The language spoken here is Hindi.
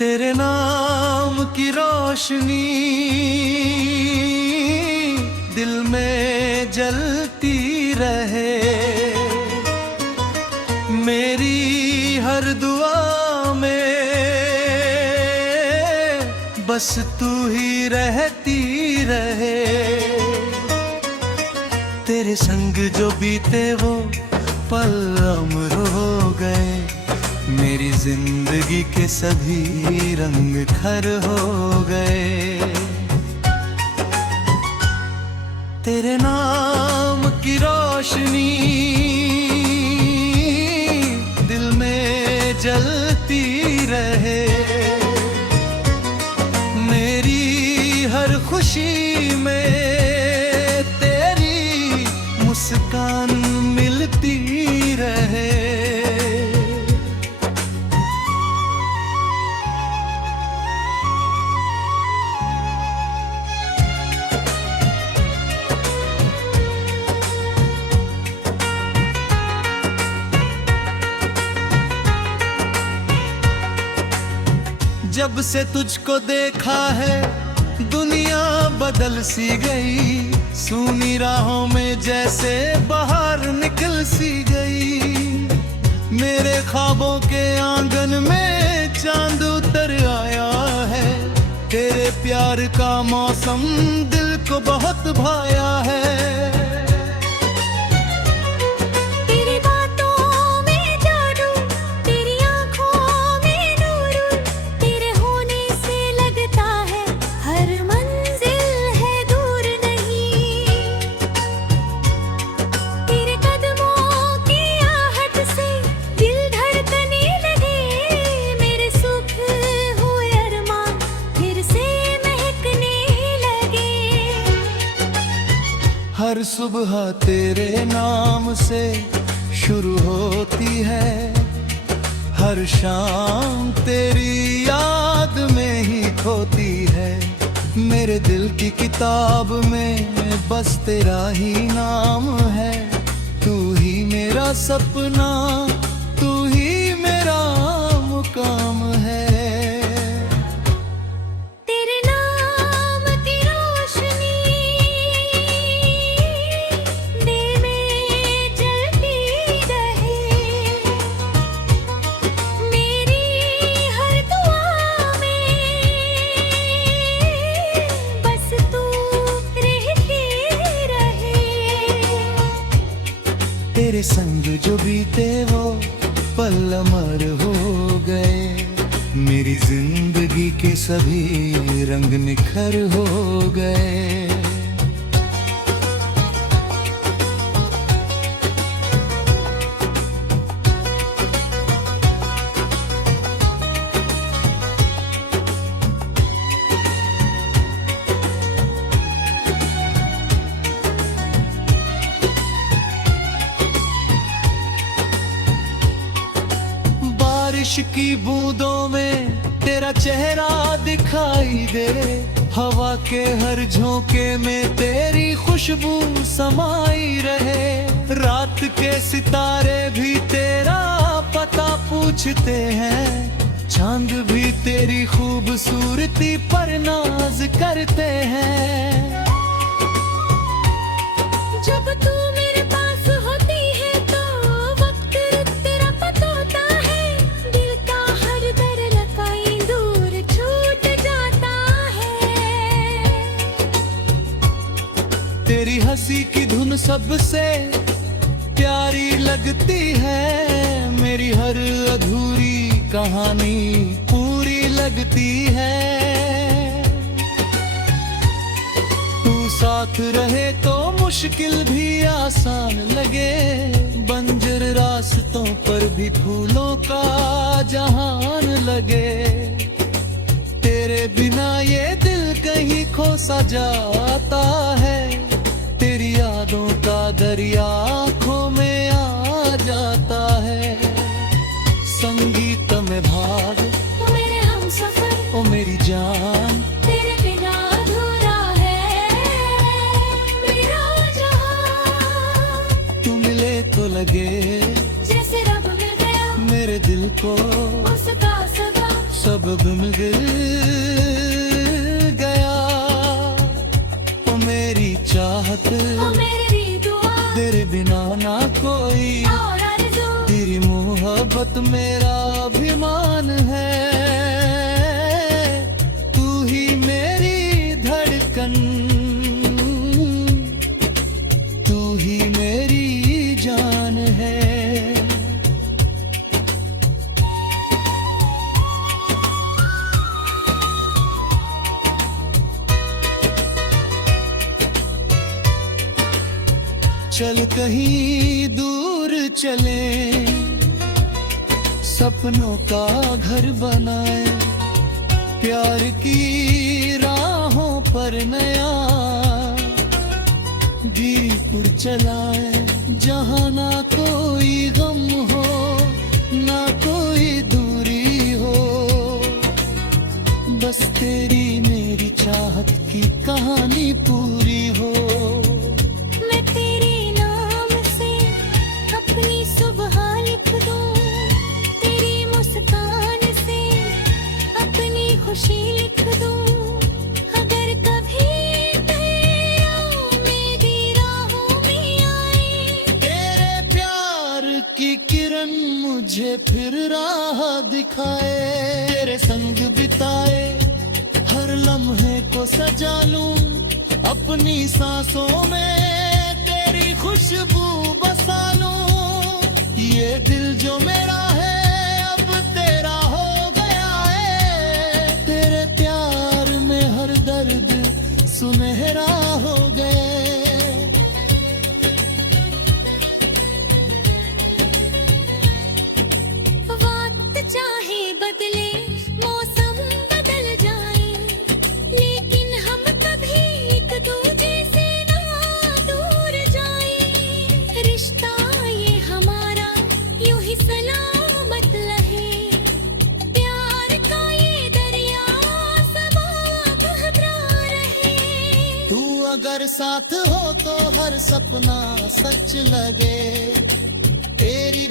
तेरे नाम की रोशनी दिल में जलती रहे, मेरी हर दुआ में बस तू ही रहती रहे। तेरे संग जो बीते वो पल अमर हो गए, मेरी जिंदगी के सभी रंग खर हो गए। तेरे नाम की रोशनी दिल में जलती रहे, मेरी हर खुशी में तेरी मुस्कान मिलती रहे। जब से तुझको देखा है दुनिया बदल सी गई, सूनी राहों में जैसे बाहर निकल सी गई। मेरे ख्वाबों के आंगन में चांद उतर आया है, तेरे प्यार का मौसम दिल को बहुत भाया है। हर सुबह तेरे नाम से शुरू होती है, हर शाम तेरी याद में ही खोती है। मेरे दिल की किताब में बस तेरा ही नाम है, तू ही मेरा सपना, तू ही मेरा मुकाम है। तेरे संग जो बीते वो पल अमर हो गए, मेरी जिंदगी के सभी रंग निखर हो गए। बारिश की बूंदों में तेरा चेहरा दिखाई दे, हवा के हर झोंके में तेरी खुशबू समाई रहे। रात के सितारे भी तेरा पता पूछते हैं, चांद भी तेरी खूबसूरती पर नाज करते हैं। जब तू मेरे पास होती है तो वक्त तेरा पता होता है, दिल का हर दर्द कहीं दूर छूट जाता है। तेरी हंसी की धुन सबसे प्यारी लगती है, मेरी हर अधूरी कहानी पूरी लगती है। साथ रहे तो मुश्किल भी आसान लगे, बंजर रास्तों पर भी फूलों का जहान लगे। तेरे बिना ये दिल कहीं खो सा जाता है, तेरी यादों का दरिया आँखों में आ जाता है। संगीत में भाग ओ मेरे हमसफर, ओ मेरी जान, तेरे बिना अधूरा है मेरा जहां। तू मिले तो लगे जैसे रब मिल गया मेरे दिल को, उसका सदा सबब मिल गया। ओ मेरी चाहत, ओ मेरी दुआ तेरे बिना ना कोई, और आरज़ू, तेरी मोहब्बत मेरा अभिमान है। तू ही मेरी धड़कन, तू ही मेरी जान है। चल कहीं दूर चले, सपनों का घर बनाए, प्यार की राहों पर नया दीपुर चलाए। जहाँ ना कोई गम हो, ना कोई दूरी हो, बस तेरी मेरी चाहत की कहानी पूरी हो। मैं तेरे नाम से अपनी सुबह लिख दूं, तेरी मुस्कान से अपनी खुशी लिख दूं। अगर कभी तेरा मेरी राहों में आए, तेरे प्यार की किरण मुझे फिर राह दिखाए। तेरे संग बिताए हर लम्हे को सजा लूं, अपनी सांसों में तेरी खुशबू बसा लूं। ये दिल जो मेरा है अब तेरा हो गया है, तेरे प्यार में हर दर्द सुनहरा हो गए। वक्त चाहे बदले, मौसम बदल जाए, लेकिन हम कभी एक दूजे से ना दूर जाए। रिश्ता ये हमारा यूं ही सलामत रहे, प्यार का ये दरिया सदा बहता रहे। तू अगर साथ हो तो हर सपना सच लगे, तेरी